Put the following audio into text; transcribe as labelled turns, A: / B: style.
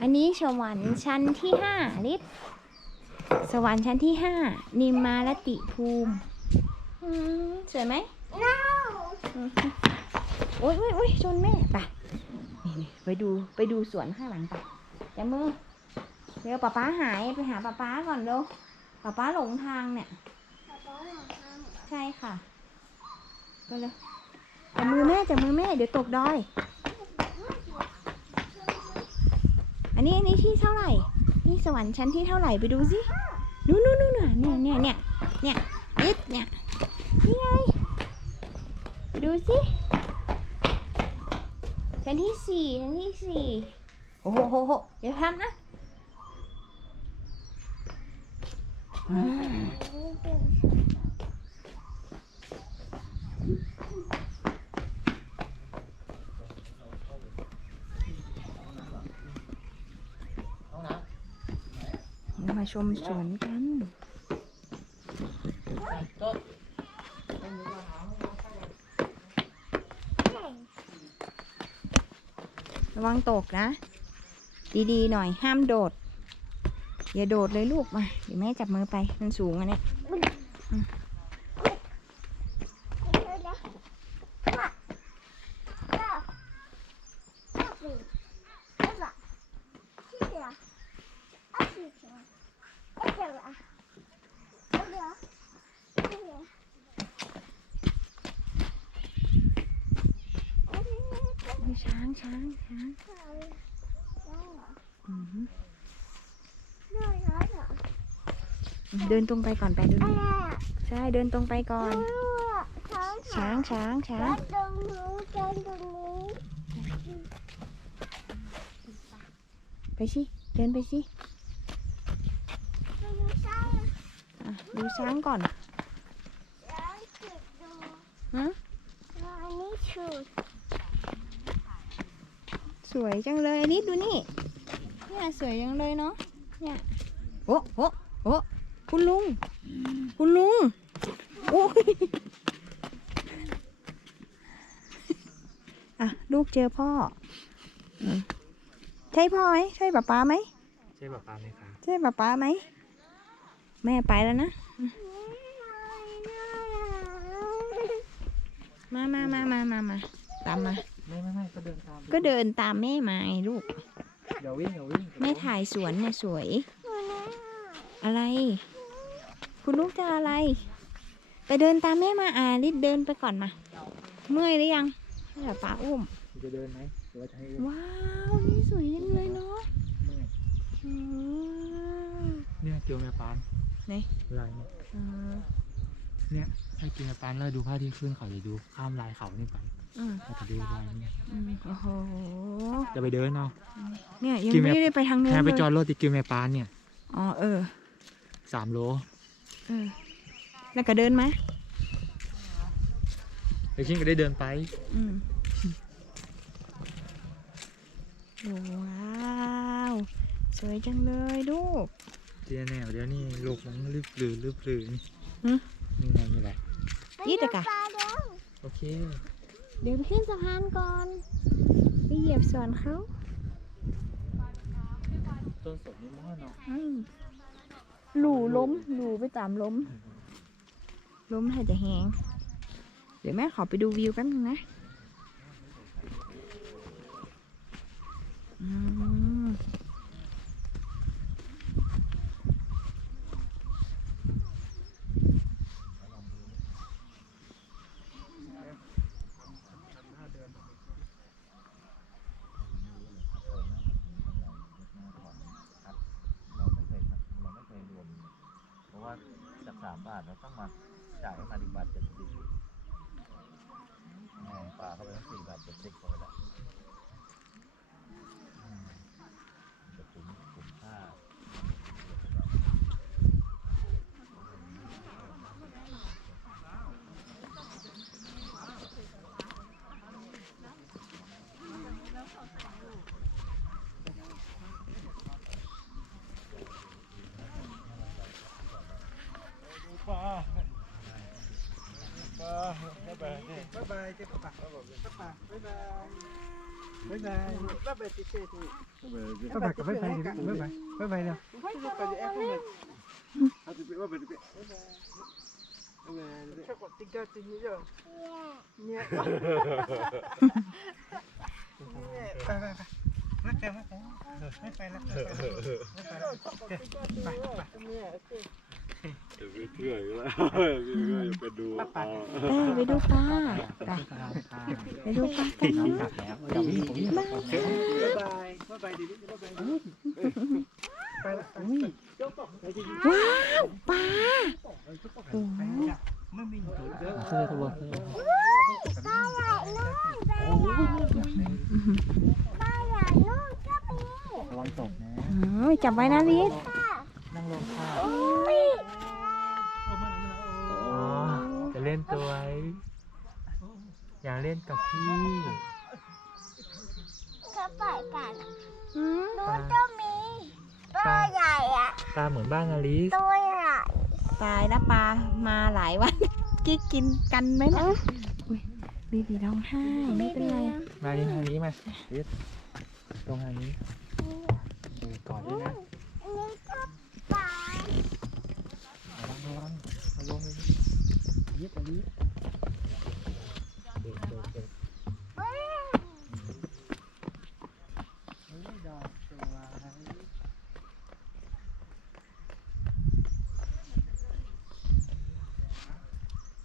A: อันนี้สวรรค์ชั้นที่ห้าลิศสวรรค์ชั้นที่ห้านิมมารติภูมิอืมสวยไหม
B: no
A: อืมโอ้ยโอ้ยโอ้ยชนแม่ไปนี่นี่ไปดูไปดูสวนข้างหลังไปอย่ามือเดี๋ยวป๊าป๊าหายไปหาป๊าป๊าก่อนเร็วป๊าป๊าหลงทางเนี่ยใช่ค่ะ ก็เลยจับมือแม่จับมือแม่ เดี๋ยวตกดอย อันนี้อันนี้ที่เท่าไหร่ นี่สวรรค์ชั้นที่เท่าไหร่ไปดูสินู่นนู่นนู่นเนี่ยเนี่ยเนี่ยเนี่ยนิดเนี่ยนี่ไงไปดูสิชั้นที่สี่ชั้นที่สี่โอ้โหโหโหเดี๋ยวทำนะอ่า
C: ห้องน้
A: เดี๋ยว มาชมสวนกันระวังตกนะ ดีๆหน่อยห้ามโดด อย่าโดดเลยลูกมาเดี๋ยวแม่จับมือไปมันสูงอันนี้ ยอุ๊ยช้างช้างช้างอือหือเดินตรงไปก่อนไปเดินใช่เดินตรงไปก่อน ช้างช้างช้าง
B: ตรงนู้นตรงนี้
A: ไปสิเดินไปสิ
B: ตรงนี้ช้าง
A: อะ ดูช้างก่อน
B: ช้างจุดดู
A: ฮะ
B: อันนี้ชุด
A: สวยจังเลยอันนี้ดูนี่ เนี่ยสวยจังเลยเนาะ เนี่ย โอ้โอ้โอ้คุณลุง คุณลุง โอ้ยอะ ลูกเจอพ่ออืมใช่พ่อไหม ใช่ป๊าป๊าไหม
C: ใช่ป่ะปาไหมคะ
A: ใช่ป๊าป๊าไหม แม่ไปแล้วนะ มามามามามามาตามมา
C: ไม่ไม่ไม่ก็เดินตาม
A: ก็เดินตามแม่มาไงลูก
C: เดี๋ยววิ่งเดี๋ยววิ่ง
A: แม่ถ่ายสวนเนี่ยสวย อะไร คุณลูกจะอะไร ไปเดินตามแม่มาอ่ารีบเดินไปก่อนมา เมื่อยหรือยังให้ป๊าป๊าอุ้ม
C: จะเดินไหมหรือว่าจะให้อุ้ม
A: ว้าว นี่สวยจังเลยเนาะ
C: เนี่ย
A: อืม
C: เนี่ยเกี่ยวแม่ปาน
A: ไหน
C: ลายเนี่ย
A: อ่า
C: เนี่ยให้กินแม่ปานแล้วดูพระอาที่ขึ้นเขาจะดูข้ามลายเขานี่ไป
A: อืม
C: เราจะดูลายนี่
A: อืมโอ้โห
C: จะไปเดินเอา
A: เนี่ยยัง
C: กินไหม
A: ไม่ได้ไปทางนู้น
C: แค่ไป
A: เลย
C: จอดรถติดกิวแม่ปานเนี่ย
A: อ๋อเออ
C: สามโล
A: เออ แล้วก็เดินไหม
C: เดี๋ยวชิงก็ได้เดินไป
A: อืมว้าว สวยจังเลยลูก
C: เดี๋ยวแนวเดี๋ยวนี่ลูกมันลืบปลือลืบปลือนี่
A: หึ
C: นี่ไงนี่แหละ
A: ยี่ตะกะ
B: ปลาเด้อ
C: โอเค
A: เดี๋ยวไปขึ้นสะพานก่อนไปเหยียบสวนเขา
C: ต้นสนนี่มอเนาะ
A: อืมหลู่ล้มหลู่ไปตามล้ม ล้มให้จะแหงเดี๋ยวแม่ขอไปดูวิวแป๊บนึงนะอืม
D: เราไม่เคยเราไม่เคยรวม เพราะว่าจามบาทเราต้องมาจ่ายให้มาดีบาทเจ็ดสิบแหงปลาเข้าไปสี่บาทเจ็ดสิบไปแล้วอืมจะคุ้มคุ้มค่า
C: ป้า ป้าบ๊ายบายบ๊ายบายเจ้าป้าป้าบ๊ายบาย
E: บ๊ายบายบ๊ายบายที่เท่ ที่
C: บ๊ายบายกับบ๊ายบายดิบ๊ายบายบ๊ายบายเดี๋ยว
E: ลูกไปแอปเปิลเอาไปว่าไปไปชอบกดติ๊กเกอร์ที่นี่เยอะเนี่ยไปไปไปไม่ไปไม่ไปไม่ไปแล้วไม่ไปแล้วไปไปเนี่ย
F: เพื่อนแล้วไปดู
A: เออไปดูปลาไปไปดูปลากันนะ
C: กลับแล้วเดี๋ยวพี่ผม
E: บ๊ายบายบ๊ายบายดีบ๊ายบายไปแล้วไป
A: ว้าวปลาโอ้โห
E: ไม่มีตัวเด้อ
C: เสื้อตัวเสื้อ
B: ปลาใหญ่นู่นปลาใหญ่ปลาใหญ่นู่นก็มี
C: ระวังตกนะ
A: โอ้ยจับไว้นะลิศ
C: นั่ง
B: อ
C: นสวย อยากเล่นกับพี่
B: เขาปล่อยปลาน่ะ
A: ห
B: นูจะมีตัวใหญ่อะ
C: ตาเหมือนบ้านอลิส
B: ตัวใหญ่
A: ตายแล้วปลามาหลายวัน กิ๊กกินกันไหมนะบีบีร้องไห้ไม่เป็นไร
C: มาดิทางนี้มาลิสตรงทางนี้ดูก่อนด้ยนะอันนี้ก็ปลา ระวังระ
B: งระวัง нет, нет.